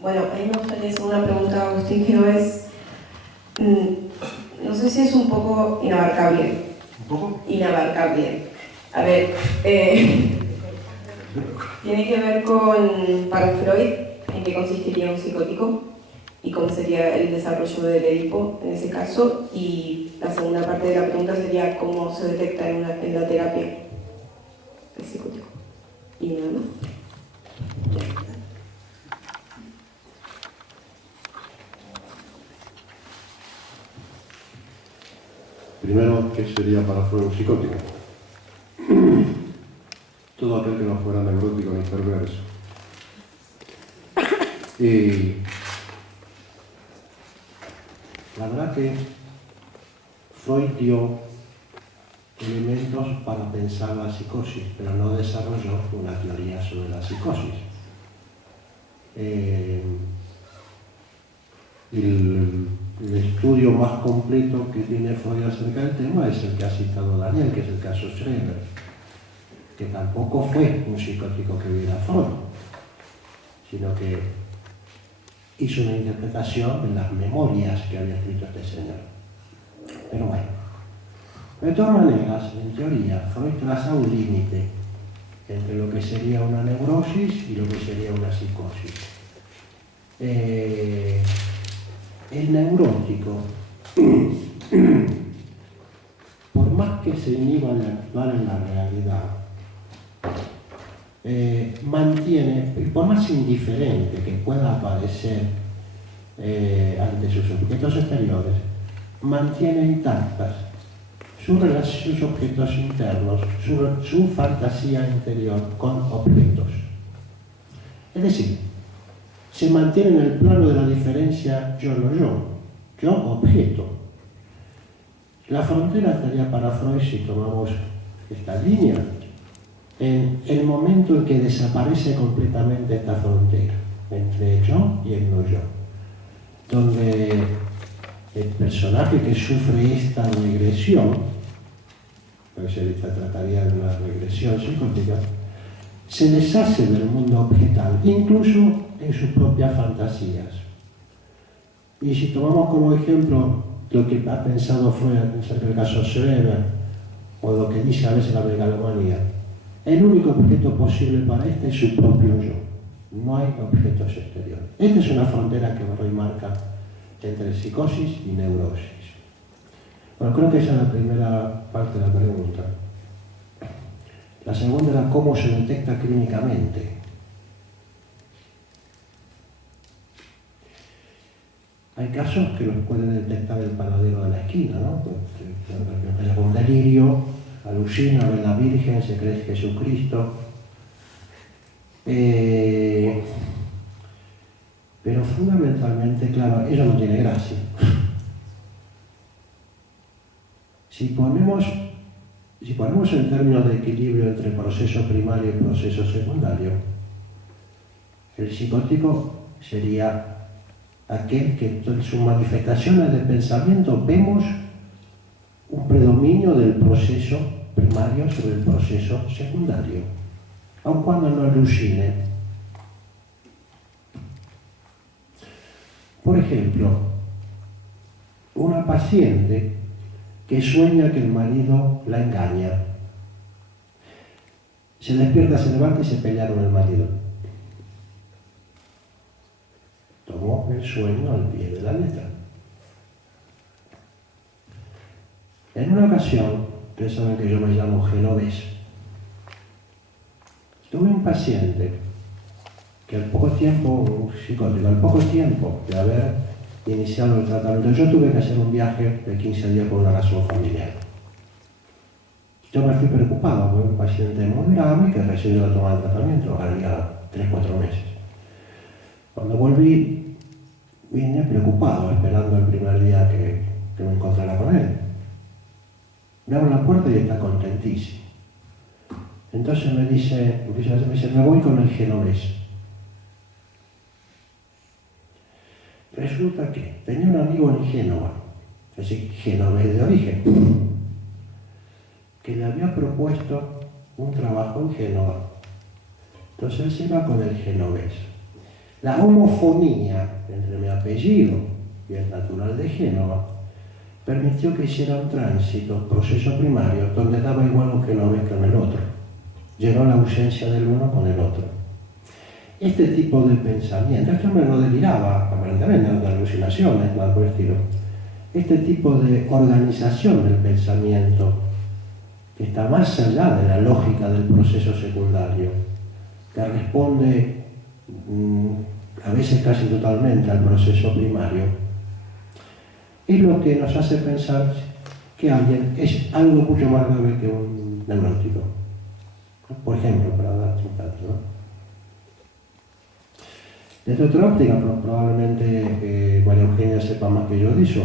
Bueno, a mí me gustaría hacer una pregunta a Agustín Genovés. No sé si es un poco inabarcable. ¿Un poco? Inabarcable. A ver, tiene que ver con, para Freud, en qué consistiría un psicótico y cómo sería el desarrollo del Edipo en ese caso. Y la segunda parte de la pregunta sería cómo se detecta en la terapia el psicótico. Y nada más. Primero, ¿qué sería para Freud un psicótico? Todo aquel que no fuera neurótico ni perverso. Y la verdad que Freud dio elementos para pensar la psicosis, pero no desarrolló una teoría sobre la psicosis. El estudio más completo que tiene Freud acerca del tema es el que ha citado Daniel, que es el caso Schreber, que tampoco fue un psicótico que viera Freud, sino que hizo una interpretación de las memorias que había escrito este señor. Pero bueno, de todas maneras, en teoría, Freud traza un límite entre lo que sería una neurosis y lo que sería una psicosis. El neurótico, por más que se inhiba de actuar en la realidad, mantiene, por más indiferente que pueda parecer ante sus objetos exteriores, mantiene intactas sus objetos internos, su fantasía interior con objetos. Es decir, se mantiene en el plano de la diferencia yo objeto. La frontera estaría para Freud, si tomamos esta línea, en el momento en que desaparece completamente esta frontera entre yo y el no yo, donde el personaje que sufre esta regresión, pues se trataría de una regresión psicótica, se deshace del mundo objetal, incluso en sus propias fantasías. Y si tomamos como ejemplo lo que ha pensado Freud acerca del caso Schreber, o lo que dice a veces la megalomanía, el único objeto posible para este es su propio yo. No hay objetos exteriores. Esta es una frontera que Freud marca entre psicosis y neurosis. Bueno, creo que esa es la primera parte de la pregunta. La segunda era cómo se detecta clínicamente. Hay casos que los puede detectar el panadero de la esquina, ¿no? Pues, con delirio, alucina, ve a la Virgen, se cree que es Jesucristo. Pero fundamentalmente, claro, eso no tiene gracia. Si ponemos en términos de equilibrio entre proceso primario y proceso secundario, el psicótico sería aquel que en sus manifestaciones de pensamiento vemos un predominio del proceso primario sobre el proceso secundario, aun cuando no alucine. Por ejemplo, una paciente que sueña que el marido la engaña. Se despierta, se levanta y se pelea con el marido. Tomó el sueño al pie de la letra. En una ocasión, ustedes saben que yo me llamo Genovés, tuve un paciente que al poco tiempo, un psicótico, al poco tiempo de haber iniciado el tratamiento, yo tuve que hacer un viaje de 15 días por una razón familiar. Yo me fui preocupado, porque un paciente muy grave que recién iba a tomar el tratamiento, había 3-4 meses. Cuando volví, vine preocupado, esperando el primer día que me encontrara con él. Me abro la puerta y está contentísimo. Entonces me dice, me voy con el genovés. Resulta que tenía un amigo en Génova, es decir, genovés de origen, que le había propuesto un trabajo en Génova. Entonces él se iba con el genovés. La homofonía entre mi apellido y el natural de Génova permitió que hiciera un tránsito, proceso primario, donde daba igual un genovés con el otro. Llenó la ausencia del uno con el otro. Este tipo de pensamiento, este hombre no deliraba, aparentemente no de alucinaciones, nada por el estilo. Este tipo de organización del pensamiento, que está más allá de la lógica del proceso secundario, que responde a veces casi totalmente al proceso primario, es lo que nos hace pensar que alguien es algo mucho más grave que un neurótico. Por ejemplo, para dar un dato, ¿no? Desde otra óptica, probablemente María Eugenia sepa más que yo de eso,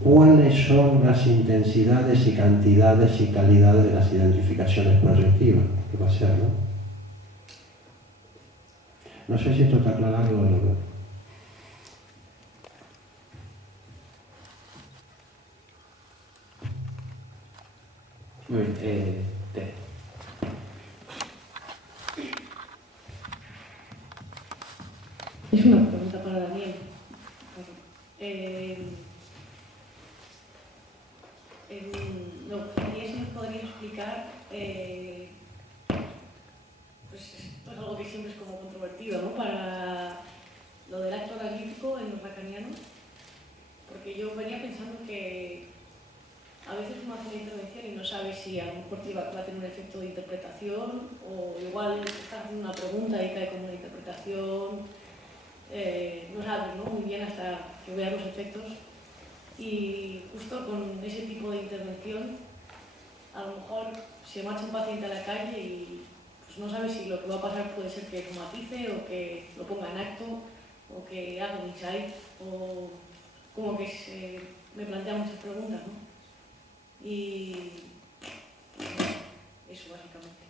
cuáles son las intensidades y cantidades y calidades de las identificaciones proyectivas, que va a ser, ¿no? No sé si esto está aclarado o no. Muy bien, Es una pregunta para Daniel. Me gustaría si nos podría explicar, pues esto es algo que siempre es como controvertido, ¿no? Para lo del acto analítico en los lacanianos, porque yo venía pensando que a veces uno hace una intervención y no sabe si a lo mejor va a tener un efecto de interpretación, o igual está haciendo una pregunta y cae como una interpretación. No sabes, ¿no? Muy bien hasta que veas los efectos, y justo con ese tipo de intervención a lo mejor se marcha un paciente a la calle y pues no sabe si lo que va a pasar puede ser que somatice o que lo ponga en acto o que haga un insight, o como que me plantea muchas preguntas, ¿no? Y eso básicamente.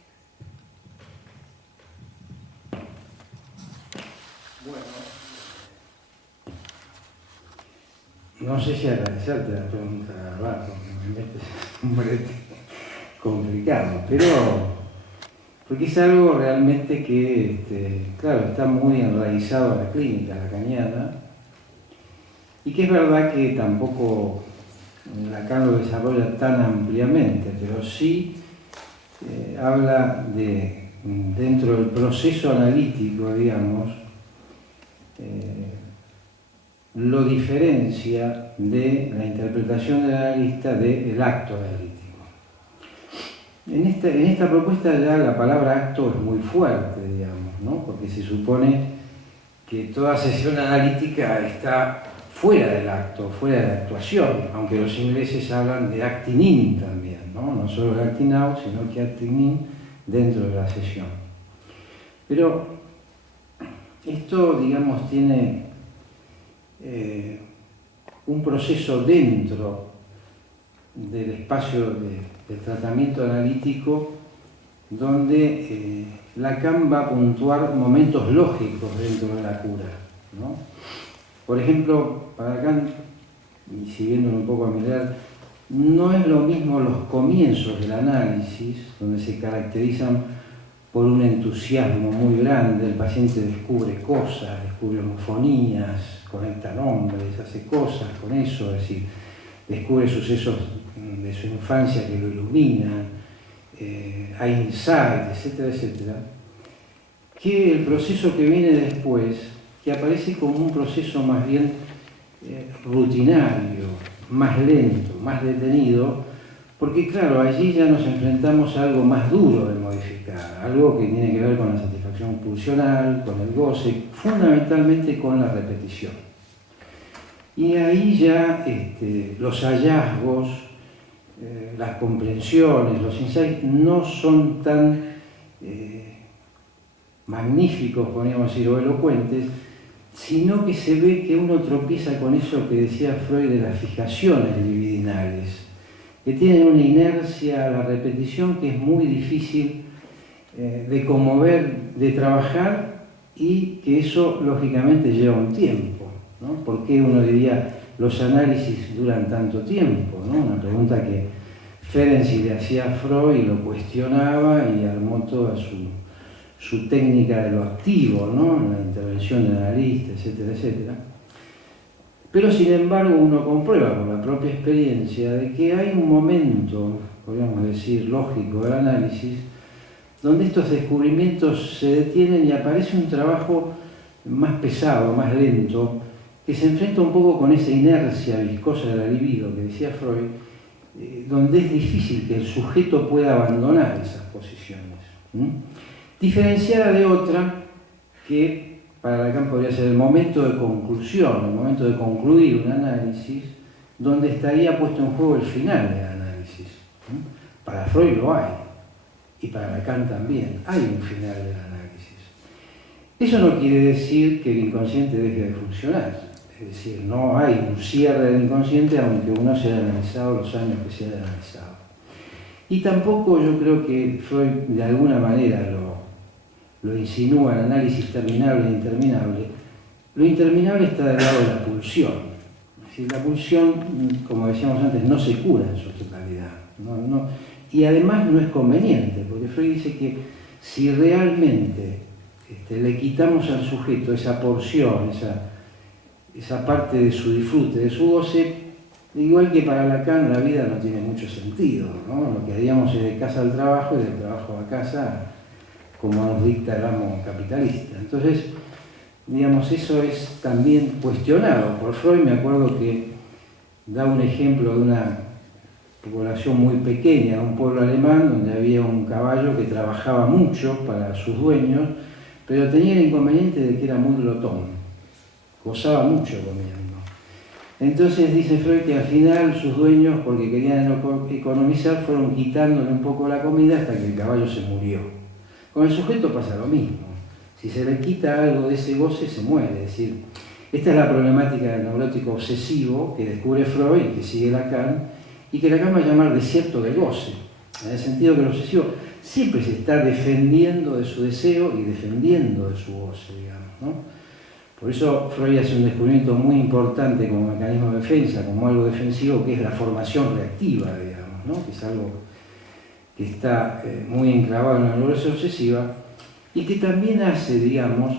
bueno. No sé si agradecerte la pregunta, ¿verdad? Porque me metes en un brete complicado, pero porque es algo realmente que, claro, está muy enraizado en la clínica lacaniana, y que es verdad que tampoco Lacan lo desarrolla tan ampliamente, pero sí habla de, dentro del proceso analítico, digamos, lo diferencia de la interpretación del analista del acto analítico. En esta propuesta ya la palabra acto es muy fuerte, digamos, ¿no? Porque se supone que toda sesión analítica está fuera del acto, fuera de la actuación, aunque los ingleses hablan de acting in también, ¿no? No solo el acting out, sino que acting in dentro de la sesión. Pero esto, digamos, tiene un proceso dentro del espacio del tratamiento analítico donde Lacan va a puntuar momentos lógicos dentro de la cura, ¿no? Por ejemplo, para Lacan, y siguiéndolo un poco a mirar, no es lo mismo los comienzos del análisis, donde se caracterizan por un entusiasmo muy grande, el paciente descubre cosas, descubre homofonías, conecta nombres, hace cosas con eso, es decir, descubre sucesos de su infancia que lo iluminan, hay insight, etcétera, etcétera, que el proceso que viene después, que aparece como un proceso más bien rutinario, más lento, más detenido, porque claro, allí ya nos enfrentamos a algo más duro de modificar, algo que tiene que ver con la satisfacción pulsional, con el goce, fundamentalmente con la repetición. Y ahí ya los hallazgos, las comprensiones, los insights no son tan magníficos, podríamos decir, o elocuentes, sino que se ve que uno tropieza con eso que decía Freud de las fijaciones libidinales, que tienen una inercia a la repetición que es muy difícil de conmover, de trabajar, y que eso lógicamente lleva un tiempo, ¿no? ¿Por qué uno diría los análisis duran tanto tiempo, ¿no? Una pregunta que Ferenczi le hacía a Freud y lo cuestionaba y armó toda su técnica de lo activo, ¿no? La intervención del analista, etcétera, etcétera. Pero sin embargo uno comprueba por la propia experiencia de que hay un momento, podríamos decir, lógico del análisis, donde estos descubrimientos se detienen y aparece un trabajo más pesado, más lento, que se enfrenta un poco con esa inercia viscosa de la libido que decía Freud, donde es difícil que el sujeto pueda abandonar esas posiciones. Diferenciada de otra que para Lacan podría ser el momento de conclusión, el momento de concluir un análisis, donde estaría puesto en juego el final del análisis. Para Freud lo hay, y para Lacan también, hay un final del análisis. Eso no quiere decir que el inconsciente deje de funcionar, es decir, no hay un cierre del inconsciente aunque uno se haya analizado los años que se haya analizado. Y tampoco yo creo que Freud de alguna manera lo insinúa el análisis terminable e interminable. Lo interminable está del lado de la pulsión. Es decir, la pulsión, como decíamos antes, no se cura en su totalidad. Y además no es conveniente, porque Freud dice que si realmente le quitamos al sujeto esa porción, esa parte de su disfrute, de su goce, igual que para Lacan la vida no tiene mucho sentido, ¿no? Lo que haríamos es de casa al trabajo y del trabajo a casa, como nos dicta el amo capitalista. Entonces, digamos, eso es también cuestionado por Freud. Me acuerdo que da un ejemplo de una población muy pequeña, un pueblo alemán, donde había un caballo que trabajaba mucho para sus dueños, pero tenía el inconveniente de que era muy glotón, gozaba mucho comiendo. Entonces dice Freud que al final sus dueños, porque querían economizar, fueron quitándole un poco la comida hasta que el caballo se murió. Con el sujeto pasa lo mismo. Si se le quita algo de ese goce, se muere. Es decir, esta es la problemática del neurótico obsesivo que descubre Freud y que sigue Lacan, y que Lacan va a llamar desierto de goce, en el sentido que el obsesivo siempre se está defendiendo de su deseo y defendiendo de su goce, digamos, ¿no? Por eso Freud hace un descubrimiento muy importante como mecanismo de defensa, como algo defensivo, que es la formación reactiva, digamos, ¿no? Que es algo que está muy enclavado en la neurosis obsesiva y que también hace, digamos,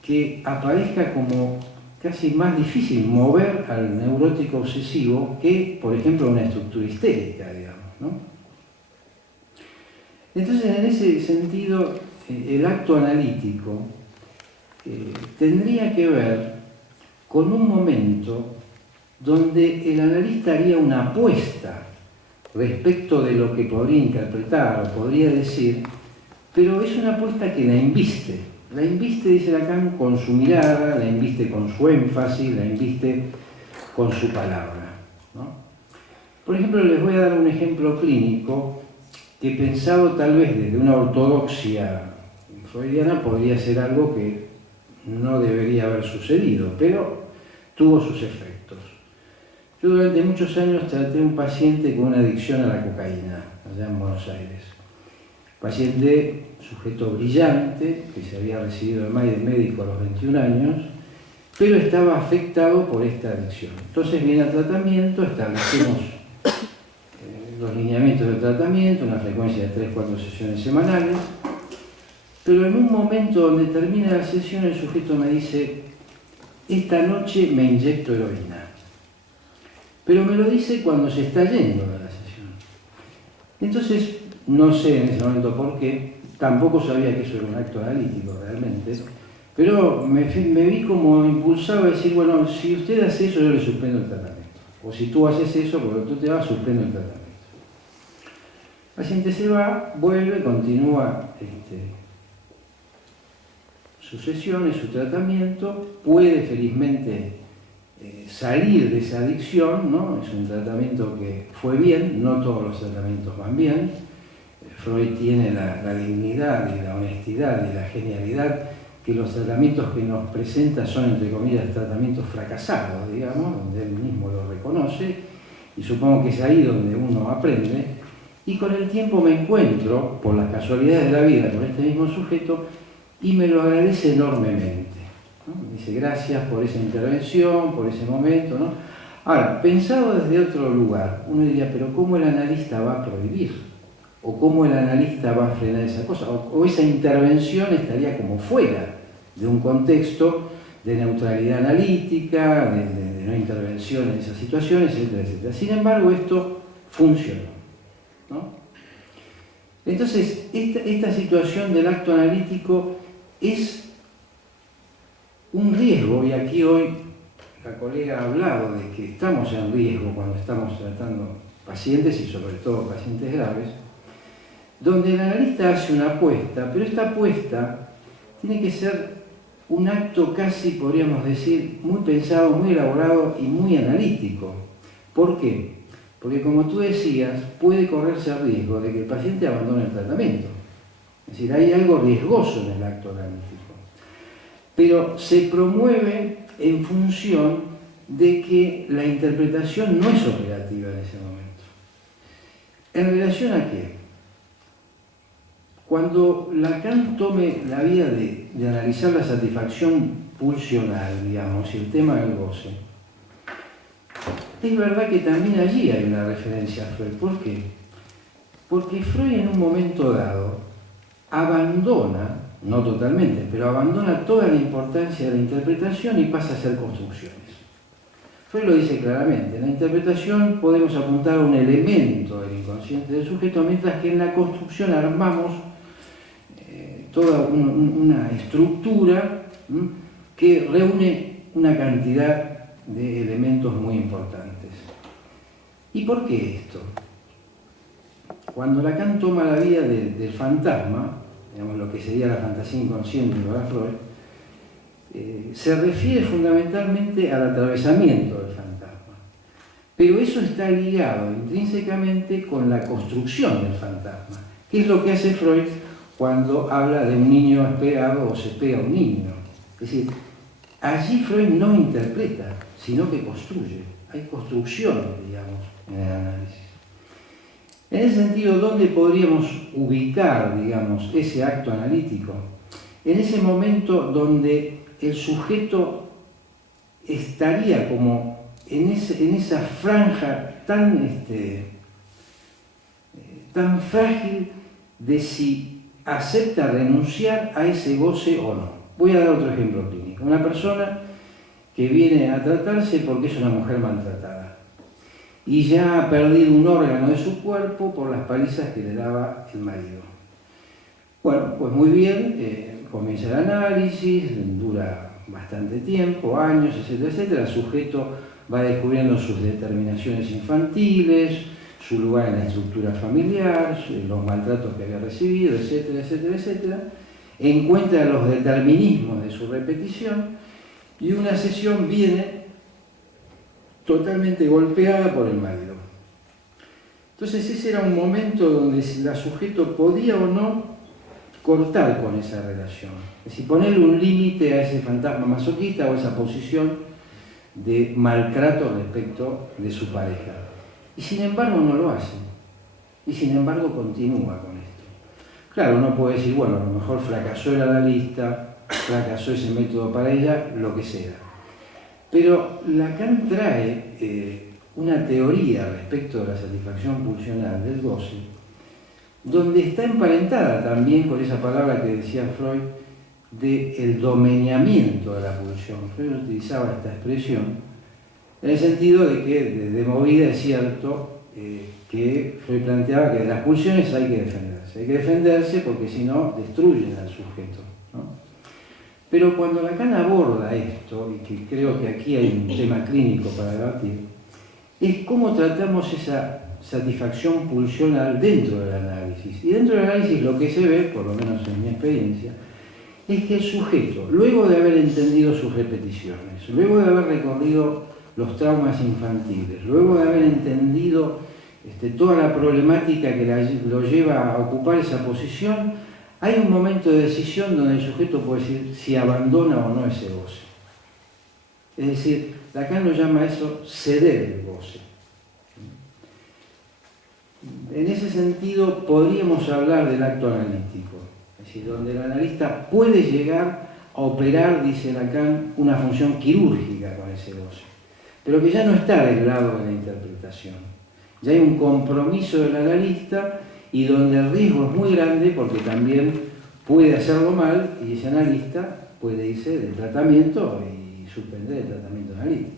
que aparezca como casi más difícil mover al neurótico obsesivo que, por ejemplo, una estructura histérica, digamos, ¿no? Entonces, en ese sentido, el acto analítico tendría que ver con un momento donde el analista haría una apuesta respecto de lo que podría interpretar o podría decir, pero es una apuesta que la inviste. La inviste, dice Lacan, con su mirada, la inviste con su énfasis, la inviste con su palabra, ¿no? Por ejemplo, les voy a dar un ejemplo clínico que, pensado tal vez desde una ortodoxia freudiana, podría ser algo que no debería haber sucedido, pero tuvo sus efectos. Yo durante muchos años traté a un paciente con una adicción a la cocaína, allá en Buenos Aires. Paciente, sujeto brillante, que se había recibido de médico a los 21 años, pero estaba afectado por esta adicción. Entonces viene a tratamiento, establecemos los lineamientos del tratamiento, una frecuencia de 3-4 sesiones semanales, pero en un momento donde termina la sesión el sujeto me dice: esta noche me inyecto heroína. Pero me lo dice cuando se está yendo de la sesión. Entonces, no sé en ese momento por qué, tampoco sabía que eso era un acto analítico realmente, pero me vi como impulsado a decir, bueno, si usted hace eso, yo le suspendo el tratamiento. O si tú haces eso, porque tú te vas, suspendo el tratamiento. El paciente se va, vuelve, continúa su sesión y su tratamiento, puede felizmente salir de esa adicción, ¿no? Es un tratamiento que fue bien, no todos los tratamientos van bien. Freud tiene la dignidad y la honestidad y la genialidad que los tratamientos que nos presenta son, entre comillas, tratamientos fracasados, digamos, donde él mismo lo reconoce, y supongo que es ahí donde uno aprende. Y con el tiempo me encuentro, por las casualidades de la vida, con este mismo sujeto, y me lo agradece enormemente, ¿no? Dice, gracias por esa intervención, por ese momento, ¿no? Ahora, pensado desde otro lugar, uno diría, pero ¿cómo el analista va a prohibir o cómo el analista va a frenar esa cosa, o esa intervención estaría como fuera de un contexto de neutralidad analítica, de no intervención en esas situaciones, etcétera, etcétera. Sin embargo, esto funcionó, ¿no? Entonces, esta situación del acto analítico es un riesgo, y aquí hoy la colega ha hablado de que estamos en riesgo cuando estamos tratando pacientes y sobre todo pacientes graves, donde el analista hace una apuesta, pero esta apuesta tiene que ser un acto casi, podríamos decir, muy pensado, muy elaborado y muy analítico. ¿Por qué? Porque como tú decías, puede correrse el riesgo de que el paciente abandone el tratamiento. Es decir, hay algo riesgoso en el acto analítico. Pero se promueve en función de que la interpretación no es operativa en ese momento. ¿En relación a qué? Cuando Lacan tome la vía de analizar la satisfacción pulsional, digamos, y el tema del goce, es verdad que también allí hay una referencia a Freud. ¿Por qué? Porque Freud en un momento dado abandona, no totalmente, pero abandona toda la importancia de la interpretación y pasa a hacer construcciones. Freud lo dice claramente, en la interpretación podemos apuntar a un elemento del inconsciente del sujeto, mientras que en la construcción armamos toda una estructura que reúne una cantidad de elementos muy importantes. ¿Y por qué esto? Cuando Lacan toma la vía del fantasma, digamos lo que sería la fantasía inconsciente para Freud, se refiere fundamentalmente al atravesamiento del fantasma. Pero eso está ligado intrínsecamente con la construcción del fantasma, que es lo que hace Freud cuando habla de un niño esperado o se espera un niño. Es decir, allí Freud no interpreta, sino que construye. Hay construcciones, digamos, en el análisis. En ese sentido, ¿dónde podríamos ubicar, digamos, ese acto analítico? En ese momento donde el sujeto estaría como en esa franja tan frágil de si acepta renunciar a ese goce o no. Voy a dar otro ejemplo clínico. Una persona que viene a tratarse porque es una mujer maltratada y ya ha perdido un órgano de su cuerpo por las palizas que le daba el marido. Bueno, pues muy bien, comienza el análisis, dura bastante tiempo, años, etcétera, etcétera. El sujeto va descubriendo sus determinaciones infantiles, su lugar en la estructura familiar, los maltratos que había recibido, etcétera, etcétera, etcétera. Encuentra los determinismos de su repetición y una sesión viene totalmente golpeada por el marido. Entonces ese era un momento donde la sujeto podía o no cortar con esa relación, es decir, ponerle un límite a ese fantasma masoquista o a esa posición de maltrato respecto de su pareja. Y sin embargo no lo hace, y sin embargo continúa con esto. Claro, uno puede decir, bueno, a lo mejor fracasó el analista, fracasó ese método para ella, lo que sea. Pero Lacan trae una teoría respecto de la satisfacción pulsional del goce, donde está emparentada también con esa palabra que decía Freud del domeñamiento de la pulsión. Freud utilizaba esta expresión en el sentido de que de movida es cierto que Freud planteaba que de las pulsiones hay que defenderse. Hay que defenderse porque si no destruyen al sujeto, ¿no? Pero cuando Lacan aborda esto, y que creo que aquí hay un tema clínico para debatir, es cómo tratamos esa satisfacción pulsional dentro del análisis. Y dentro del análisis lo que se ve, por lo menos en mi experiencia, es que el sujeto, luego de haber entendido sus repeticiones, luego de haber recorrido los traumas infantiles, luego de haber entendido toda la problemática que lo lleva a ocupar esa posición, hay un momento de decisión donde el sujeto puede decir si abandona o no ese goce. Es decir, Lacan lo llama eso ceder el goce. En ese sentido podríamos hablar del acto analítico, es decir, donde el analista puede llegar a operar, dice Lacan, una función quirúrgica con ese goce, pero que ya no está del lado de la interpretación. Ya hay un compromiso del analista y donde el riesgo es muy grande porque también puede hacerlo mal y ese analista puede irse del tratamiento y suspender el tratamiento analítico.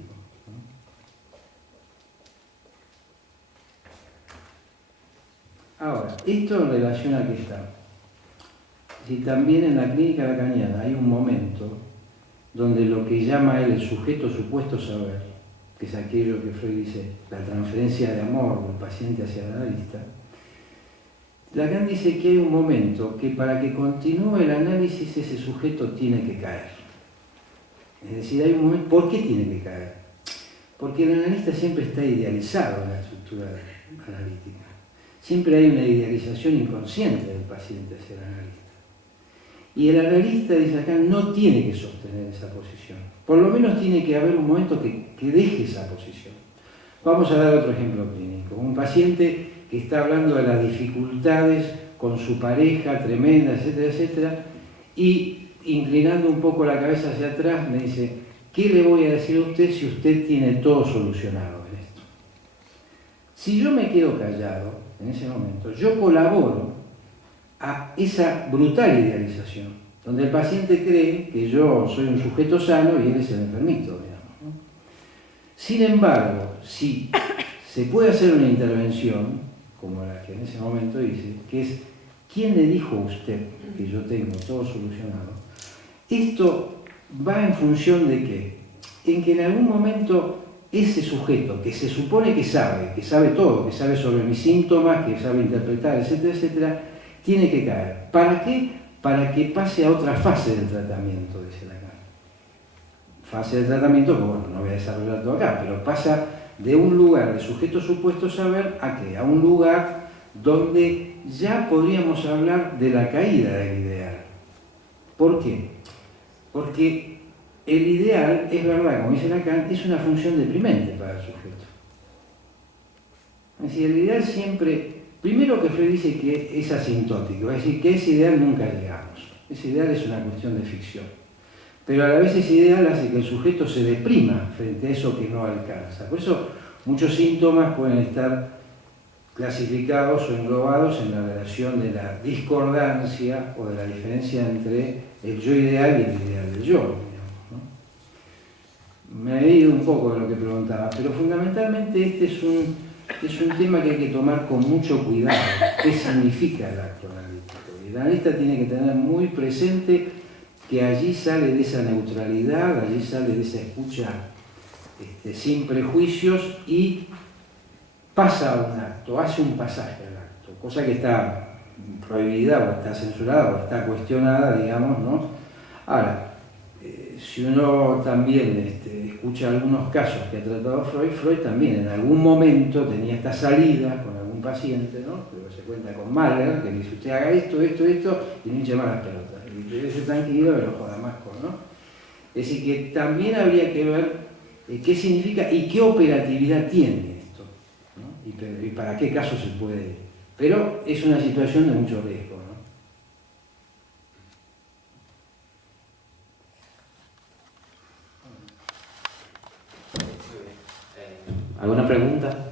Ahora, esto en relación a qué está. Si también en la clínica lacaniana hay un momento donde lo que llama él el sujeto supuesto saber, que es aquello que Freud dice, la transferencia de amor del paciente hacia el analista, Lacan dice que hay un momento que para que continúe el análisis ese sujeto tiene que caer. Es decir, hay un momento, ¿por qué tiene que caer? Porque el analista siempre está idealizado en la estructura analítica. Siempre hay una idealización inconsciente del paciente hacia el analista. Y el analista, dice Lacan, no tiene que sostener esa posición. Por lo menos tiene que haber un momento que deje esa posición. Vamos a dar otro ejemplo clínico. Un paciente que está hablando de las dificultades con su pareja, tremendas, etcétera, etcétera, y inclinando un poco la cabeza hacia atrás me dice, ¿qué le voy a decir a usted si usted tiene todo solucionado en esto? Si yo me quedo callado en ese momento, yo colaboro a esa brutal idealización, donde el paciente cree que yo soy un sujeto sano y él es el enfermito, digamos, ¿no? Sin embargo, si se puede hacer una intervención, como la que en ese momento hice, que es, ¿quién le dijo a usted que yo tengo todo solucionado? Esto va en función de qué? En que en algún momento ese sujeto que se supone que sabe todo, que sabe sobre mis síntomas, que sabe interpretar, etcétera, etcétera, tiene que caer. ¿Para qué? Para que pase a otra fase del tratamiento, dice Lacan. Fase del tratamiento que, bueno, no voy a desarrollar todo acá, pero pasa de un lugar de sujeto supuesto saber a qué? A un lugar donde ya podríamos hablar de la caída del ideal. ¿Por qué? Porque el ideal, es verdad, como dice Lacan, es una función deprimente para el sujeto. Es decir, el ideal siempre, primero que Freud dice que es asintótico, es decir, que ese ideal nunca llegamos. Ese ideal es una cuestión de ficción. Pero a la vez ese ideal hace que el sujeto se deprima frente a eso que no alcanza. Por eso muchos síntomas pueden estar clasificados o englobados en la relación de la discordancia o de la diferencia entre el yo ideal y el ideal del yo. Digamos, ¿no? Me he ido un poco de lo que preguntaba, pero fundamentalmente este es un tema que hay que tomar con mucho cuidado. ¿Qué significa el acto analítico? Y el analista tiene que tener muy presente que allí sale de esa neutralidad, allí sale de esa escucha sin prejuicios y pasa a un acto, hace un pasaje al acto, cosa que está prohibida o está censurada o está cuestionada, digamos, ¿no? Ahora, si uno también escucha algunos casos que ha tratado Freud también en algún momento tenía esta salida con algún paciente, ¿no? Pero se cuenta con Mahler, que le dice, usted haga esto, esto, esto, y no hinche más las pelotas. Y quédese tranquilo, pero joda más con, ¿no? Es decir, que también habría que ver qué significa y qué operatividad tiene esto, ¿no? Y para qué caso se puede. Pero es una situación de mucho riesgo, ¿no? ¿Alguna pregunta?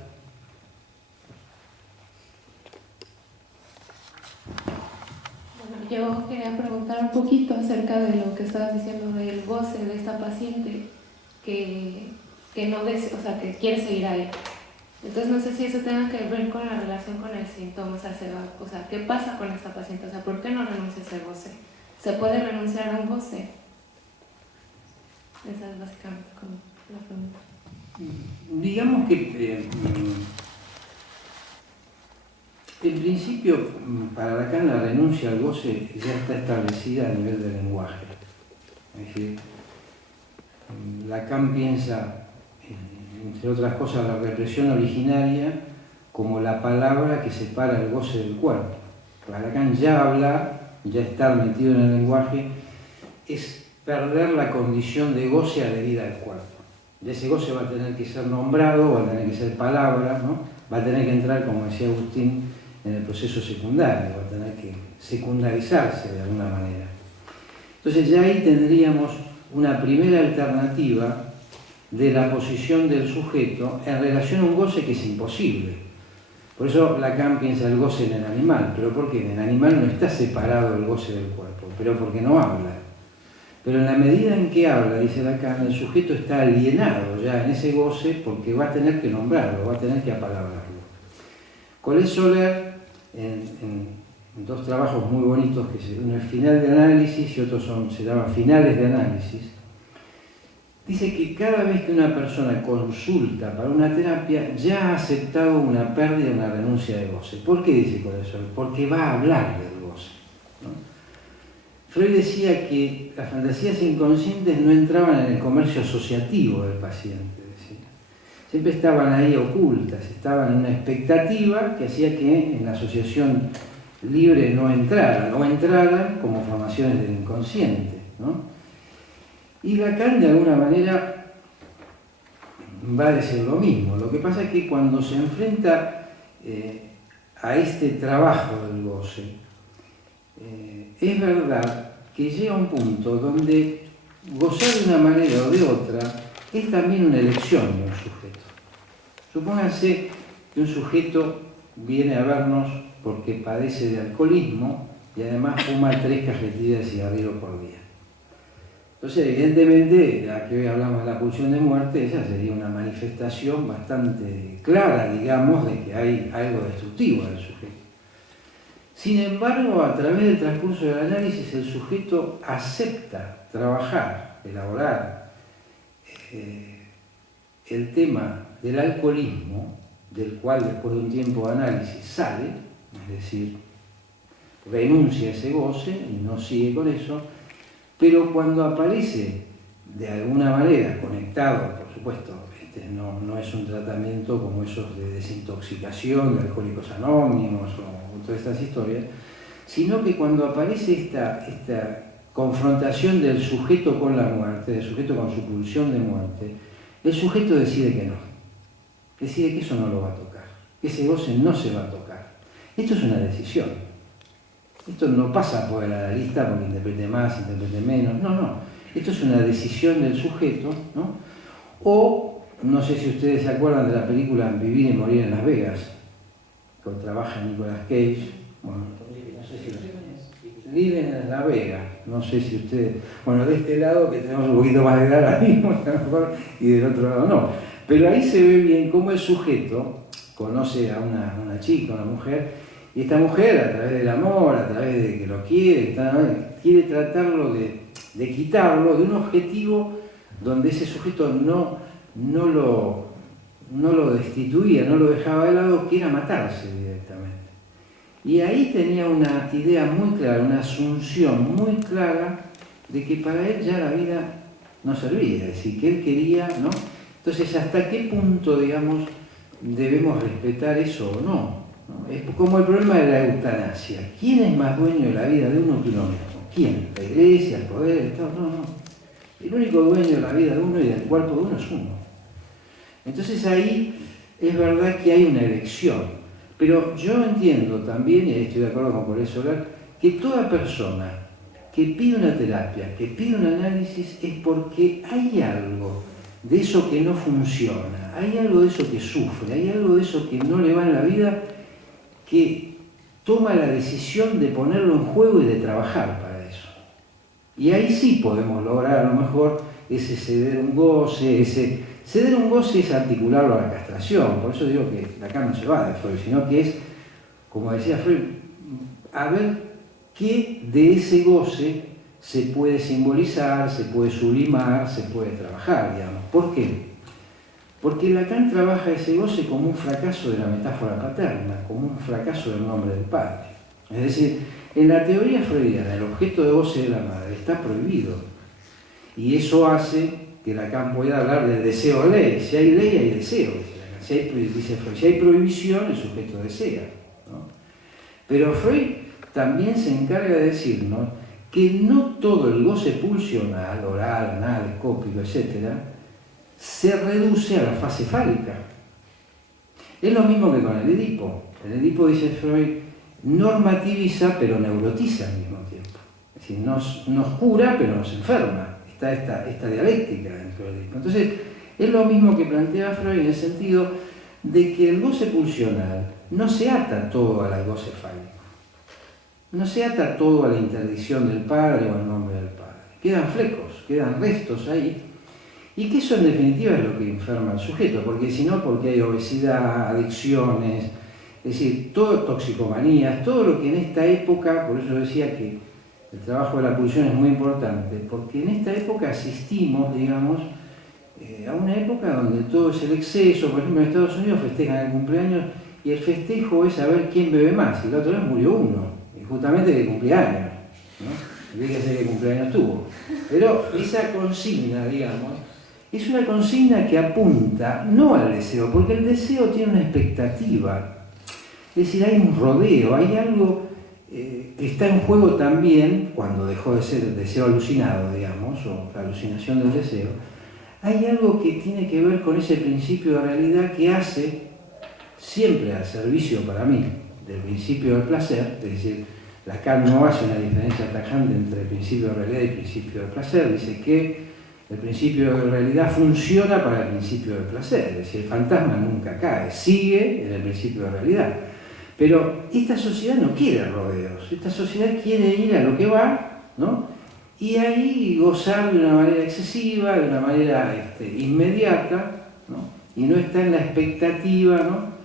Bueno, yo quería preguntar un poquito acerca de lo que estabas diciendo del goce de esta paciente que no o sea, que quiere seguir ahí. Entonces no sé si eso tenga que ver con la relación con el síntoma, o sea, ¿qué pasa con esta paciente? O sea, ¿por qué no renuncia a ese goce? ¿Se puede renunciar a un goce? Esa es básicamente como la pregunta. Digamos que en principio para Lacan la renuncia al goce ya está establecida a nivel del lenguaje. Es decir, Lacan piensa, entre otras cosas, la represión originaria como la palabra que separa el goce del cuerpo. Para Lacan ya hablar, ya estar metido en el lenguaje, es perder la condición de goce adherida al cuerpo. De ese goce va a tener que ser nombrado, va a tener que ser palabra, ¿no? Va a tener que entrar, como decía Agustín, en el proceso secundario, va a tener que secundarizarse de alguna manera. Entonces ya ahí tendríamos una primera alternativa de la posición del sujeto en relación a un goce que es imposible. Por eso Lacan piensa el goce en el animal. ¿Pero por qué? En el animal no está separado el goce del cuerpo, pero porque no habla. Pero en la medida en que habla, dice Lacan, el sujeto está alienado ya en ese goce porque va a tener que nombrarlo, va a tener que apalabrarlo. Collet-Soler, en dos trabajos muy bonitos, que uno es Final de Análisis y otros se llaman Finales de Análisis, dice que cada vez que una persona consulta para una terapia ya ha aceptado una pérdida, una renuncia de goce. ¿Por qué dice Collet-Soler? Porque va a hablar del goce, ¿no? Freud decía que las fantasías inconscientes no entraban en el comercio asociativo del paciente, decía. Siempre estaban ahí ocultas, estaban en una expectativa que hacía que en la asociación libre no entraran como formaciones del inconsciente, ¿no? Y Lacan de alguna manera va a decir lo mismo. Lo que pasa es que cuando se enfrenta a este trabajo del goce, es verdad que llega a un punto donde gozar de una manera o de otra es también una elección de un sujeto. Supónganse que un sujeto viene a vernos porque padece de alcoholismo y además fuma 3 cajetillas de cigarrillo por día. Entonces, evidentemente, ya que hoy hablamos de la pulsión de muerte, esa sería una manifestación bastante clara, digamos, de que hay algo destructivo en el sujeto. Sin embargo, a través del transcurso del análisis, el sujeto acepta trabajar, elaborar el tema del alcoholismo, del cual después de un tiempo de análisis sale, es decir, renuncia a ese goce y no sigue con eso, pero cuando aparece de alguna manera conectado, por supuesto, no es un tratamiento como esos de desintoxicación, de Alcohólicos Anónimos o todas estas historias, sino que cuando aparece esta confrontación del sujeto con la muerte, del sujeto con su pulsión de muerte, el sujeto decide que no, decide que eso no lo va a tocar, que ese goce no se va a tocar. Esto es una decisión. Esto no pasa por el analista porque interprete más, interprete menos, no. Esto es una decisión del sujeto, ¿no? O, no sé si ustedes se acuerdan de la película Vivir y Morir en Las Vegas, que trabaja Nicolas Cage, bueno, no sé si Viven en Las Vegas, no sé si ustedes, bueno, de este lado que tenemos un poquito más de grabanismo, a lo mejor, y del otro lado no, pero ahí se ve bien cómo el sujeto conoce a una chica, una mujer, y esta mujer, a través del amor, a través de que lo quiere tratarlo de quitarlo de un objetivo donde ese sujeto no lo destituía, no lo dejaba de lado, que era matarse directamente. Y ahí tenía una idea muy clara, una asunción muy clara de que para él ya la vida no servía, es decir, que él quería, ¿no? Entonces, ¿hasta qué punto, digamos, debemos respetar eso o no? Es como el problema de la eutanasia. ¿Quién es más dueño de la vida de uno que uno mismo? ¿Quién? ¿La iglesia, el poder, el Estado? No. El único dueño de la vida de uno y del cuerpo de uno es uno. Entonces ahí es verdad que hay una elección. Pero yo entiendo también, y ahí estoy de acuerdo con Collet-Soler, que toda persona que pide una terapia, que pide un análisis, es porque hay algo de eso que no funciona, hay algo de eso que sufre, hay algo de eso que no le va en la vida, que toma la decisión de ponerlo en juego y de trabajar para eso. Y ahí sí podemos lograr a lo mejor ese ceder un goce, ceder un goce es articularlo a la castración, por eso digo que Lacan no se va de Freud, sino que es, como decía Freud, a ver qué de ese goce se puede simbolizar, se puede sublimar, se puede trabajar, digamos. ¿Por qué? Porque Lacan trabaja ese goce como un fracaso de la metáfora paterna, como un fracaso del nombre del padre. Es decir, en la teoría freudiana, el objeto de goce de la madre está prohibido. Y eso hace que Lacan pueda hablar del deseo de ley. Si hay ley, hay deseo. Dice Freud, si hay prohibición, el sujeto desea, ¿no? Pero Freud también se encarga de decirnos que no todo el goce pulsional, oral, anal, escópico, etc., se reduce a la fase fálica. Es lo mismo que con el Edipo. El Edipo, dice Freud, normativiza pero neurotiza al mismo tiempo. Es decir, nos cura pero nos enferma. Está esta dialéctica dentro del Edipo. Entonces, es lo mismo que plantea Freud en el sentido de que el goce pulsional no se ata todo al goce fálico, no se ata todo a la interdicción del padre o al nombre del padre. Quedan flecos, quedan restos ahí, y que eso en definitiva es lo que enferma al sujeto, porque si no, porque hay obesidad, adicciones, es decir, todo, toxicomanías, todo lo que en esta época, por eso decía que el trabajo de la pulsión es muy importante, porque en esta época asistimos, digamos, a una época donde todo es el exceso. Por ejemplo, en Estados Unidos festejan el cumpleaños y el festejo es saber quién bebe más, y la otra vez murió uno, y justamente que cumplía años, ¿no? Fíjese qué cumpleaños tuvo. Pero esa consigna, digamos, es una consigna que apunta no al deseo, porque el deseo tiene una expectativa, es decir, hay un rodeo, hay algo que está en juego también, cuando dejó de ser el deseo alucinado, digamos, o la alucinación del deseo, hay algo que tiene que ver con ese principio de realidad que hace siempre al servicio para mí del principio del placer, es decir, Lacan no hace una diferencia tajante entre principio de realidad y principio del placer, dice que el principio de realidad funciona para el principio del placer, es decir, el fantasma nunca cae, sigue en el principio de realidad. Pero esta sociedad no quiere rodeos, esta sociedad quiere ir a lo que va, ¿no? Y ahí gozar de una manera excesiva, de una manera inmediata, ¿no? Y no está en la expectativa, ¿no?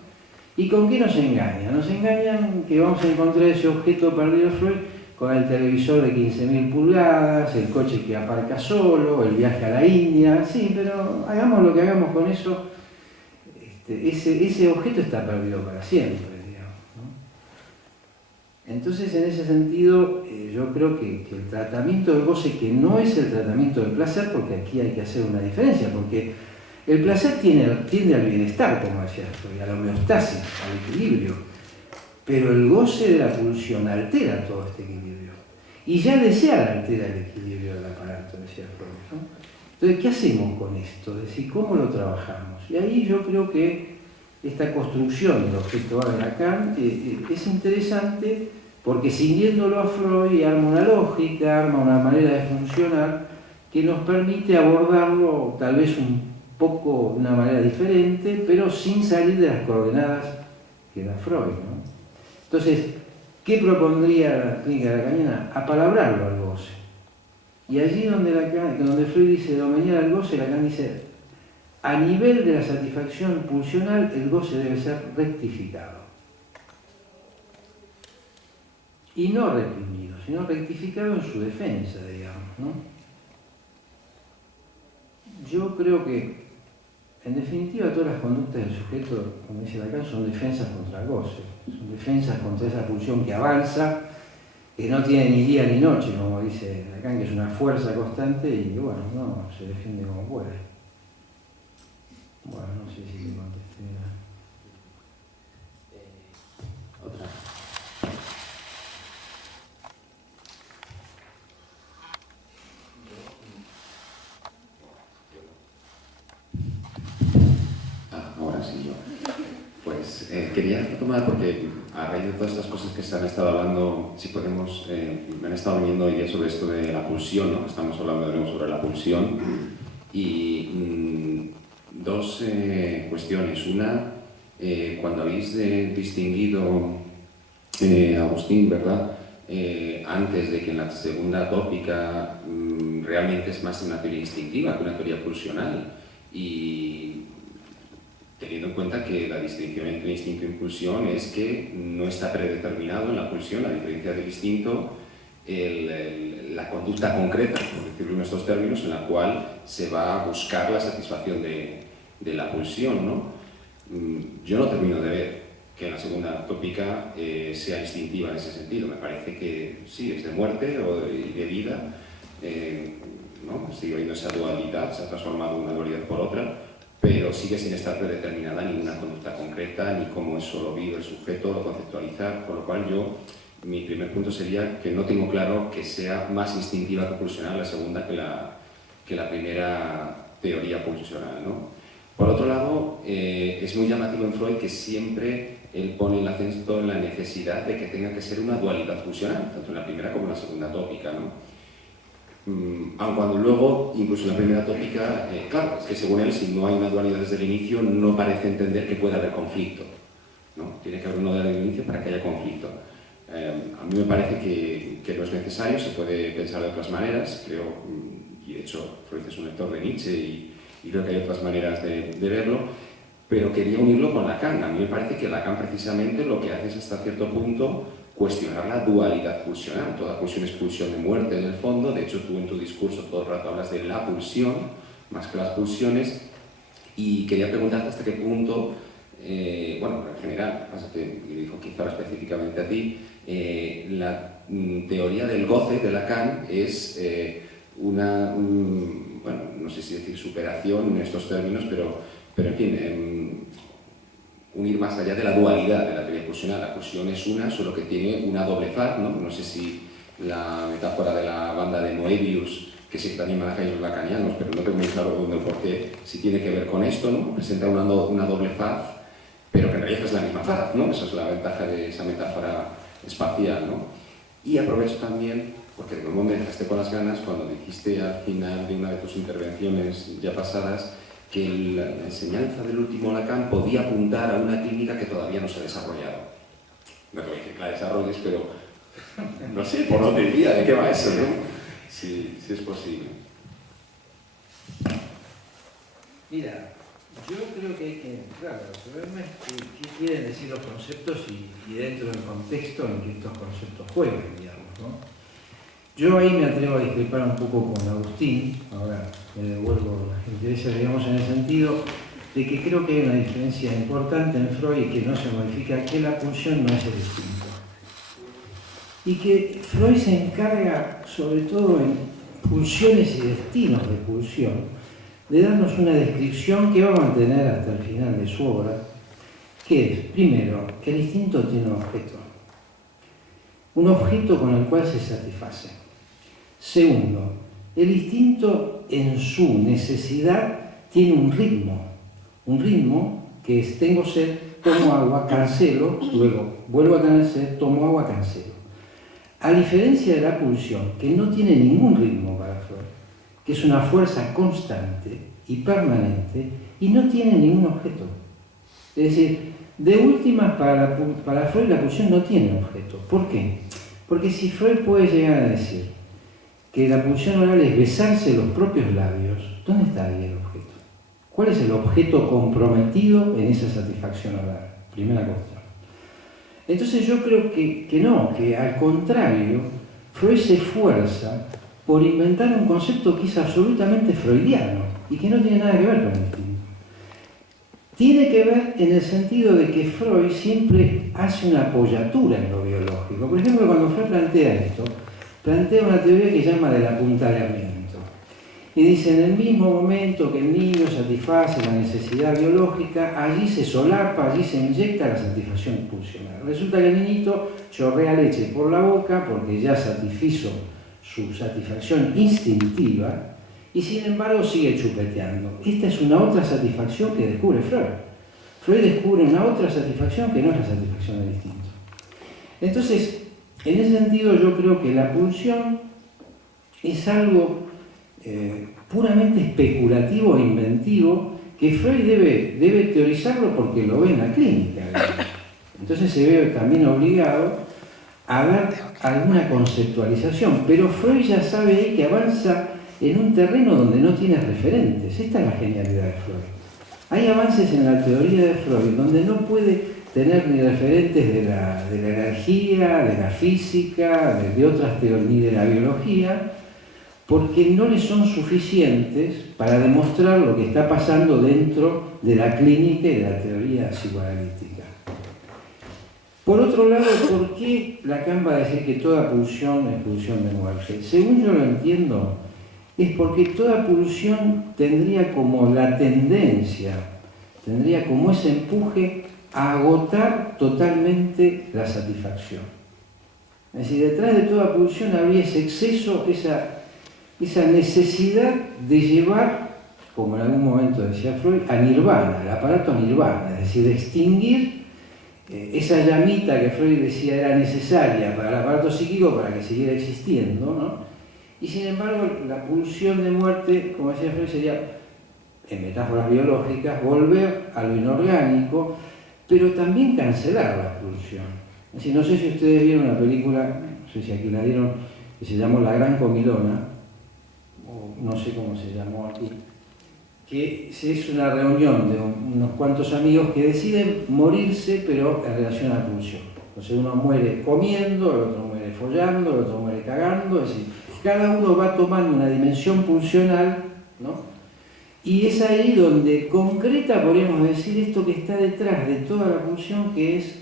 ¿Y con qué nos engañan? Nos engañan que vamos a encontrar ese objeto perdido Freud con el televisor de 15.000 pulgadas, el coche que aparca solo, el viaje a la India, sí, pero hagamos lo que hagamos con eso, ese objeto está perdido para siempre. Entonces, en ese sentido, yo creo que el tratamiento del goce, que no es el tratamiento del placer, porque aquí hay que hacer una diferencia, porque el placer tiende al bienestar, como decía Freud, a la homeostasis, al equilibrio, pero el goce de la pulsión altera todo este equilibrio, y ya desear altera el equilibrio del aparato, decía Freud, ¿no? Entonces, ¿qué hacemos con esto? Es decir, ¿cómo lo trabajamos? Y ahí yo creo que esta construcción del objeto A de Lacan es interesante, porque siguiéndolo a Freud arma una lógica, arma una manera de funcionar que nos permite abordarlo tal vez un poco de una manera diferente, pero sin salir de las coordenadas que da Freud, ¿no? Entonces, ¿qué propondría la clínica lacaniana? Apalabrarlo al goce. Y allí donde Freud dice domeñar al goce, Lacan dice: a nivel de la satisfacción pulsional, el goce debe ser rectificado. Y no reprimido, sino rectificado en su defensa, digamos, ¿no? Yo creo que, en definitiva, todas las conductas del sujeto, como dice Lacan, son defensas contra el goce, son defensas contra esa pulsión que avanza, que no tiene ni día ni noche, como dice Lacan, que es una fuerza constante y, bueno, no se defiende como puede. Bueno, no sé si te contesté. Otra. Ahora sí yo. Pues quería retomar, porque a raíz de todas estas cosas que se han estado hablando, si podemos, me han estado viniendo ideas sobre esto de la pulsión, ¿no? Estamos hablando de nuevo sobre la pulsión y dos cuestiones. Una, cuando habéis distinguido, Agustín, ¿verdad? Antes de que en la segunda tópica realmente es más una teoría instintiva que una teoría pulsional, y teniendo en cuenta que la distinción entre instinto y pulsión es que no está predeterminado en la pulsión, a diferencia del instinto, la conducta concreta, por decirlo en estos términos, en la cual se va a buscar la satisfacción de la pulsión, ¿no? Yo no termino de ver que en la segunda tópica sea instintiva en ese sentido. Me parece que sí, es de muerte o de vida, ¿no? Sigue habiendo esa dualidad, se ha transformado una dualidad por otra, pero sigue sin estar predeterminada ninguna conducta concreta, ni cómo eso lo vive el sujeto, lo conceptualiza, por lo cual mi primer punto sería que no tengo claro que sea más instintiva que pulsional la segunda que la primera teoría pulsional, ¿no? Por otro lado, es muy llamativo en Freud que siempre él pone el acento en la necesidad de que tenga que ser una dualidad pulsional, tanto en la primera como en la segunda tópica, ¿no? Aun cuando luego, incluso en la primera tópica, claro, es que según él, si no hay una dualidad desde el inicio, no parece entender que pueda haber conflicto, ¿no? Tiene que haber una dualidad desde el inicio para que haya conflicto. A mí me parece que no es necesario, se puede pensar de otras maneras, creo, y de hecho Freud es un lector de Nietzsche y creo que hay otras maneras de verlo, pero quería unirlo con Lacan. A mí me parece que Lacan precisamente lo que hace es hasta cierto punto cuestionar la dualidad pulsional. Toda pulsión es pulsión de muerte en el fondo. De hecho, tú en tu discurso todo el rato hablas de la pulsión más que las pulsiones, y quería preguntarte hasta qué punto, bueno, en general, y dijo quizá específicamente a ti, la teoría del goce de Lacan es una, bueno, no sé si decir superación en estos términos, pero en fin, unir más allá de la dualidad de la teoría pulsional. La pulsión es una, solo que tiene una doble faz, ¿no? No sé si la metáfora de la banda de Moebius, que sí también manejáis los lacanianos, pero no tengo muy claro dónde o por qué, si tiene que ver con esto, ¿no? Presenta una doble faz, pero que en realidad es la misma faz, ¿no? Esa es la ventaja de esa metáfora espacial, ¿no? Y aprovecho también, porque de nuevo me dejaste con las ganas cuando dijiste al final de una de tus intervenciones ya pasadas que la enseñanza del último Lacan podía apuntar a una clínica que todavía no se ha desarrollado. No te voy a decir que la desarrolles, pero no sé, por no te diría de qué va eso, ¿no? Si es posible. Mira, yo creo que hay que entrar a saber qué quieren decir los conceptos y dentro del contexto en que estos conceptos juegan, digamos, ¿no? Yo ahí me atrevo a discrepar un poco con Agustín, ahora me devuelvo las intereses, digamos, en el sentido de que creo que hay una diferencia importante en Freud y que no se modifica, que la pulsión no es el instinto. Y que Freud se encarga, sobre todo en pulsiones y destinos de pulsión, de darnos una descripción que va a mantener hasta el final de su obra, que es, primero, el instinto tiene un objeto con el cual se satisface. Segundo, el instinto en su necesidad tiene un ritmo que es tengo sed, tomo agua, cancelo, luego vuelvo a tener sed, tomo agua, cancelo. A diferencia de la pulsión, que no tiene ningún ritmo para Freud, que es una fuerza constante y permanente y no tiene ningún objeto. Es decir, de últimas, para Freud la pulsión no tiene objeto. ¿Por qué? Porque si Freud puede llegar a decir que la pulsión oral es besarse los propios labios, ¿dónde está ahí el objeto? ¿Cuál es el objeto comprometido en esa satisfacción oral? Primera cuestión. Entonces yo creo que no, que al contrario, Freud se esfuerza por inventar un concepto que es absolutamente freudiano y que no tiene nada que ver con el instinto. Tiene que ver en el sentido de que Freud siempre hace una apoyatura en lo biológico. Por ejemplo, cuando Freud plantea esto, plantea una teoría que llama del apuntalamiento. Y dice, en el mismo momento que el niño satisface la necesidad biológica, allí se solapa, allí se inyecta la satisfacción pulsional. Resulta que el niñito chorrea leche por la boca porque ya satisfizo su satisfacción instintiva y sin embargo sigue chupeteando. Esta es una otra satisfacción que descubre Freud. Freud descubre una otra satisfacción que no es la satisfacción del instinto. Entonces, en ese sentido yo creo que la pulsión es algo puramente especulativo e inventivo que Freud debe teorizarlo porque lo ve en la clínica. Entonces se ve también obligado a dar alguna conceptualización, pero Freud ya sabe ahí que avanza en un terreno donde no tiene referentes. Esta es la genialidad de Freud. Hay avances en la teoría de Freud donde no puede tener ni referentes de la energía, de la física, de otras teorías, ni de la biología, porque no le son suficientes para demostrar lo que está pasando dentro de la clínica y de la teoría psicoanalítica. Por otro lado, ¿por qué Lacan va a decir que toda pulsión es pulsión de muerte? Según yo lo entiendo, es porque toda pulsión tendría como la tendencia, tendría como ese empuje a agotar totalmente la satisfacción. Es decir, detrás de toda pulsión habría ese exceso, esa necesidad de llevar, como en algún momento decía Freud, a nirvana, el aparato a nirvana, es decir, de extinguir esa llamita que Freud decía era necesaria para el aparato psíquico para que siguiera existiendo, ¿no? Y sin embargo, la pulsión de muerte, como decía Freud, sería, en metáforas biológicas, volver a lo inorgánico, pero también cancelar la pulsión. Es decir, no sé si ustedes vieron una película, no sé si aquí la vieron, que se llamó La Gran Comilona, o no sé cómo se llamó aquí, que es una reunión de unos cuantos amigos que deciden morirse, pero en relación a la pulsión. Entonces uno muere comiendo, el otro muere follando, el otro muere cagando, es decir, cada uno va tomando una dimensión pulsional, ¿no? Y es ahí donde concreta, podríamos decir, esto que está detrás de toda la pulsión, que es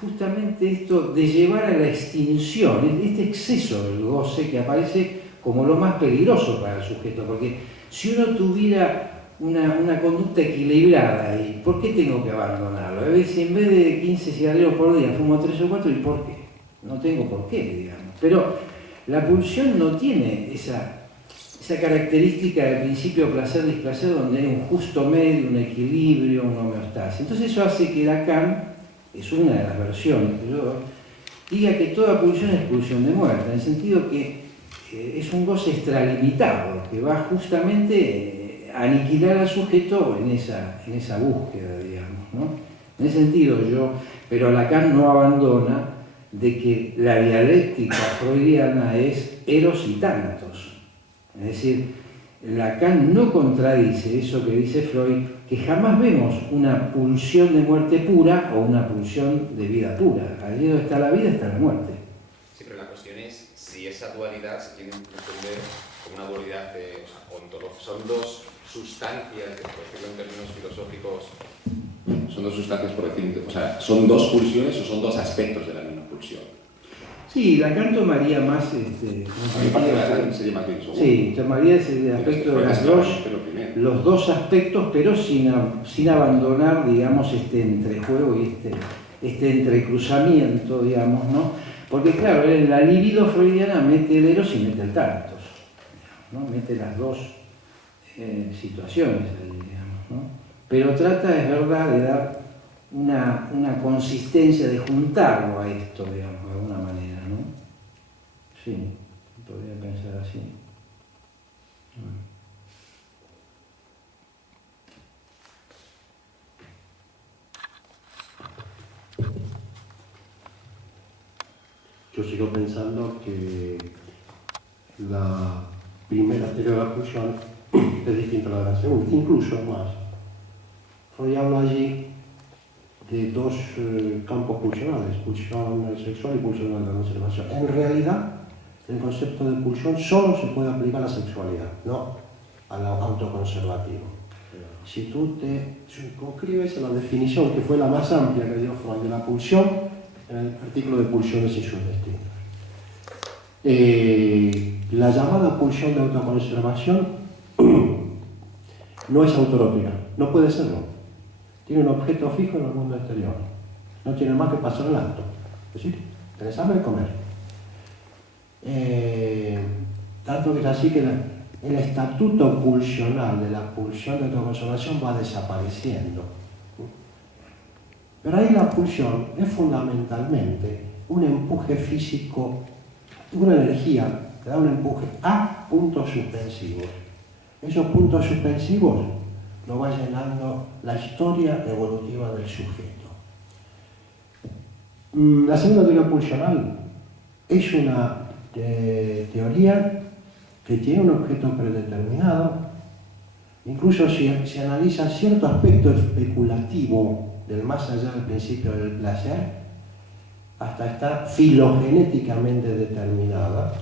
justamente esto de llevar a la extinción, este exceso del goce que aparece como lo más peligroso para el sujeto, porque si uno tuviera una conducta equilibrada, ¿y por qué tengo que abandonarlo? A veces, en vez de 15 cigarrillos por día, fumo 3 o 4, ¿y por qué? No tengo por qué, digamos. Pero la pulsión no tiene esa característica del principio placer-displacer, donde hay un justo medio, un equilibrio, una homeostasis. Entonces eso hace que Lacan, es una de las versiones que yo doy, diga que toda pulsión es pulsión de muerte, en el sentido que es un goce extralimitado, que va justamente a aniquilar al sujeto en esa búsqueda, digamos, ¿no? En ese sentido pero Lacan no abandona de que la dialéctica freudiana es eros y tánatos. Es decir, Lacan no contradice eso que dice Freud, que jamás vemos una pulsión de muerte pura o una pulsión de vida pura. Allí donde está la vida está la muerte. Sí, pero la cuestión es si esa dualidad se tiene que entender como una dualidad ontológica. Son dos sustancias, por decirlo en términos filosóficos, son dos sustancias, por decirlo, o sea, son dos pulsiones o son dos aspectos de la misma pulsión. Sí, Lacan tomaría más... sería más bien eso. Sí, tomaría ese aspecto de los dos aspectos, pero sin abandonar, digamos, este entrejuego y este entrecruzamiento, digamos, ¿no? Porque claro, en la libido freudiana mete el eros y mete el tánatos, ¿no? Mete las dos situaciones, digamos, ¿no? Pero trata, es verdad, de dar una consistencia, de juntarlo a esto, digamos, de alguna manera, ¿no? Sí, podría pensar así. Yo sigo pensando que la primera teoría de la pulsión es distinta a la de la segunda, incluso más. Freud habla allí de dos campos pulsionales, pulsión sexual y pulsión de la conservación. En realidad, el concepto de pulsión solo se puede aplicar a la sexualidad, no al autoconservativo. Si tú te circunscribes a la definición, que fue la más amplia que dio Freud de la pulsión, en el artículo de Pulsiones y sus destinos. La llamada pulsión de autoconservación no es autorópica, no puede serlo. Tiene un objeto fijo en el mundo exterior. No tiene más que pasar el acto. Es decir, tenés hambre de comer. Tanto que es así que el estatuto pulsional de la pulsión de autoconservación va desapareciendo. Pero ahí la pulsión es fundamentalmente un empuje físico, una energía que da un empuje a puntos suspensivos. Esos puntos suspensivos lo va llenando la historia evolutiva del sujeto. La segunda teoría pulsional es una teoría que tiene un objeto predeterminado. Incluso si analiza cierto aspecto especulativo del más allá del principio del placer, hasta está filogenéticamente determinada,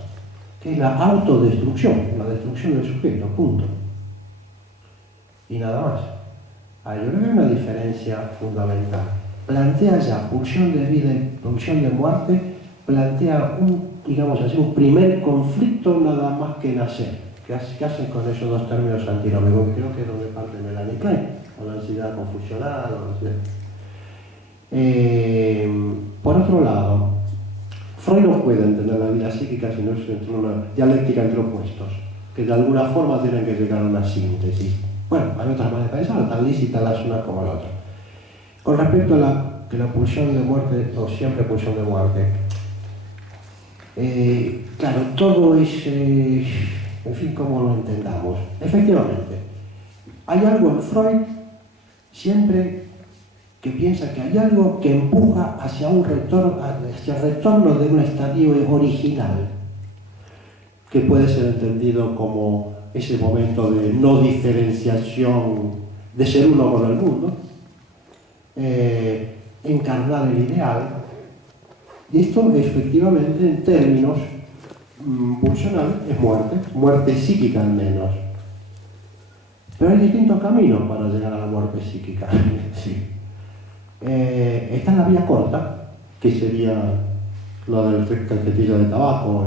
que es la autodestrucción, la destrucción del sujeto, punto. Y nada más. Yo creo que hay una diferencia fundamental. Plantea ya pulsión de vida y pulsión de muerte, plantea un primer conflicto nada más que nacer. ¿Qué hacen con esos dos términos antinómicos? Creo que es donde parte Melanie Klein, o la ansiedad confusional, o no sé. Por otro lado, Freud no puede entender la vida psíquica si no es entre una dialéctica entre opuestos, que de alguna forma tienen que llegar a una síntesis. Bueno, hay otras maneras de pensar, tan lícitas las unas como las otras. Con respecto a la pulsión de muerte, o siempre pulsión de muerte, Claro, todo es, en fin, como lo entendamos. Efectivamente, hay algo en Freud siempre que piensa que hay algo que empuja hacia un retorno, hacia el retorno de un estadio original, que puede ser entendido como ese momento de no diferenciación, de ser uno con el mundo, encarnar el ideal. Y esto, efectivamente, en términos pulsionales, es muerte psíquica al menos. Pero hay distintos caminos para llegar a la muerte psíquica. Sí. Está la vía corta, que sería la del cajetillo de tabaco,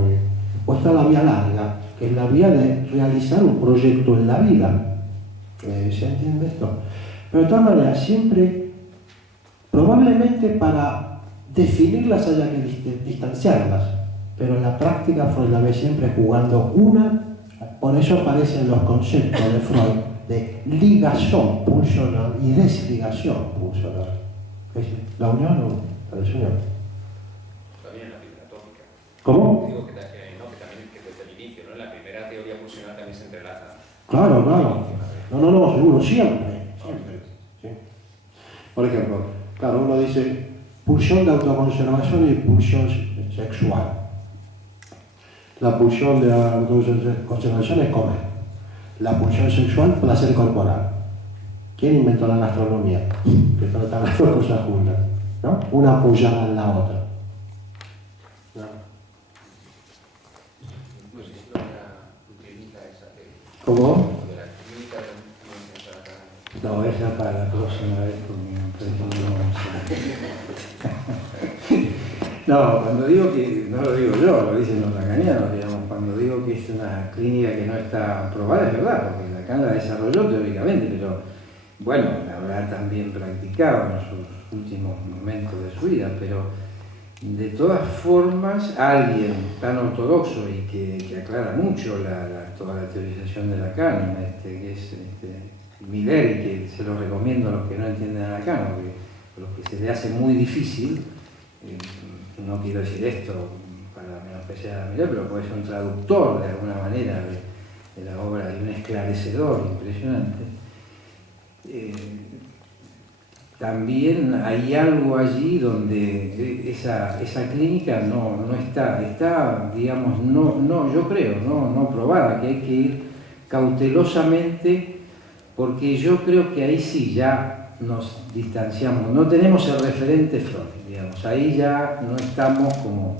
o está la vía larga, que es la vía de realizar un proyecto en la vida. ¿Se entiende esto? Pero de todas maneras, siempre, probablemente para definirlas haya que distanciarlas, pero en la práctica Freud la ve siempre jugando una, por eso aparecen los conceptos de Freud de ligación pulsional y desligación pulsional. ¿Es la unión o la desunión? También en la primera tópica. ¿Cómo? Digo que también que desde el inicio, ¿no? En la primera teoría pulsional también se entrelaza. Claro, claro. No, seguro, siempre. Sí. Por ejemplo, claro, uno dice pulsión de autoconservación y pulsión sexual. La pulsión de autoconservación es comer. La pulsión sexual, placer corporal. ¿Quién inventó la gastronomía? Que trata las dos cosas juntas, ¿no? Una apoyada en la otra. ¿No? Pues es la clínica esa que... ¿Cómo? De la clínica de... No, esa para la próxima vez porque no, cuando digo que, no lo digo yo, lo dicen los lacanianos, digamos, cuando digo que es una clínica que no está aprobada, es verdad, porque Lacan la desarrolló teóricamente, pero bueno, la habrá también practicado en sus últimos momentos de su vida, pero de todas formas, alguien tan ortodoxo y que aclara mucho toda la teorización de Lacan, que es Miller, y que se lo recomiendo a los que no entienden a Lacan, porque a los que se le hace muy difícil, no quiero decir esto para menospreciar a Miller, pero puede ser un traductor de alguna manera de la obra y un esclarecedor impresionante. También hay algo allí donde esa clínica no está, digamos, yo creo, no probada, que hay que ir cautelosamente, porque yo creo que ahí sí ya nos distanciamos, no tenemos el referente Freud, digamos, ahí ya no estamos, como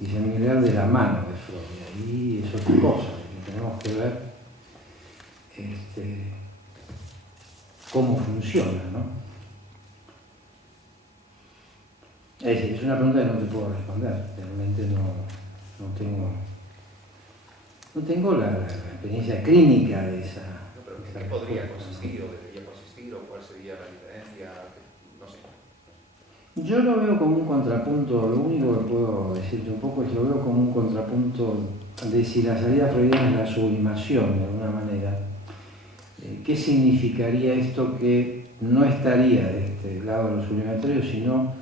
dice Miller, de la mano de Freud, ahí es otra cosa, que tenemos que ver cómo funciona, ¿no? Es una pregunta que no te puedo responder, realmente no tengo la experiencia clínica de esa. No, pero ¿qué podría consistir o debería consistir o cuál sería la diferencia? No sé. Yo lo veo como un contrapunto, lo único que puedo decirte un poco es que lo veo como un contrapunto de si la salida freudiana es la sublimación de alguna manera. ¿Qué significaría esto? Que no estaría de este lado de lo sublimatorio, sino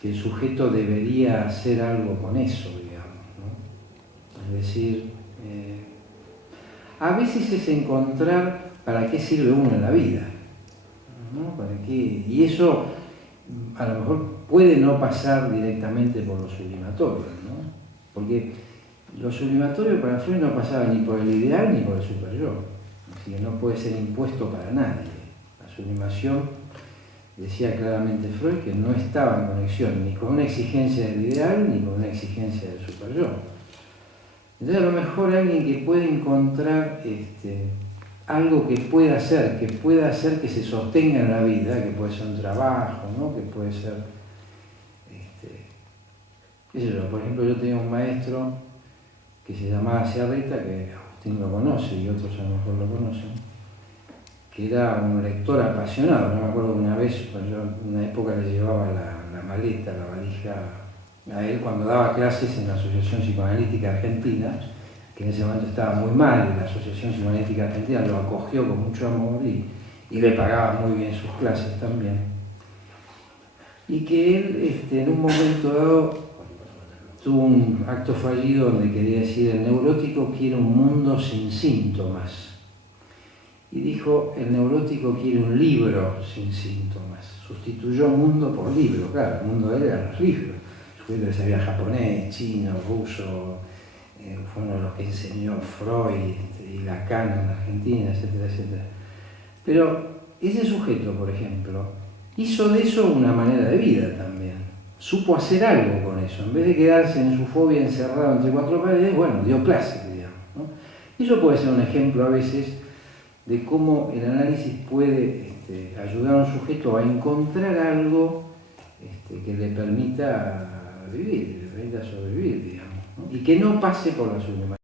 que el sujeto debería hacer algo con eso, digamos, ¿no? Es decir, a veces es encontrar para qué sirve uno en la vida, ¿no? ¿Para qué? Y eso a lo mejor puede no pasar directamente por lo sublimatorio, ¿no? Porque lo sublimatorio para Freud no pasaba ni por el ideal ni por el superyo. Así que no puede ser impuesto para nadie. La sublimación, decía claramente Freud, que no estaba en conexión ni con una exigencia del ideal ni con una exigencia del superyo. Entonces a lo mejor alguien que puede encontrar algo que pueda hacer que se sostenga en la vida, que puede ser un trabajo, ¿no? Que puede ser, qué sé yo, por ejemplo, yo tenía un maestro que se llamaba Ciarrita, que Agustín lo conoce y otros a lo mejor lo conocen, que era un lector apasionado. No me acuerdo que una vez, yo en una época le llevaba la maleta, la valija a él cuando daba clases en la Asociación Psicoanalítica Argentina, que en ese momento estaba muy mal, y la Asociación Psicoanalítica Argentina lo acogió con mucho amor y le pagaba muy bien sus clases también. Y que él, en un momento dado, tuvo un acto fallido donde quería decir: el neurótico quiere un mundo sin síntomas. Y dijo: el neurótico quiere un libro sin síntomas. Sustituyó mundo por libro. Claro, el mundo de él eran los libros. Su sujeto que sabía japonés, chino, ruso, fue uno de los que enseñó Freud y Lacan en Argentina, etcétera, etcétera. Pero ese sujeto, por ejemplo, hizo de eso una manera de vida también. Supo hacer algo con eso. En vez de quedarse en su fobia encerrado entre cuatro paredes, bueno, dio clase, digamos, ¿no? Y eso puede ser un ejemplo a veces de cómo el análisis puede ayudar a un sujeto a encontrar algo que le permita vivir, le permita sobrevivir, digamos, ¿no? Y que no pase por la sublimitación.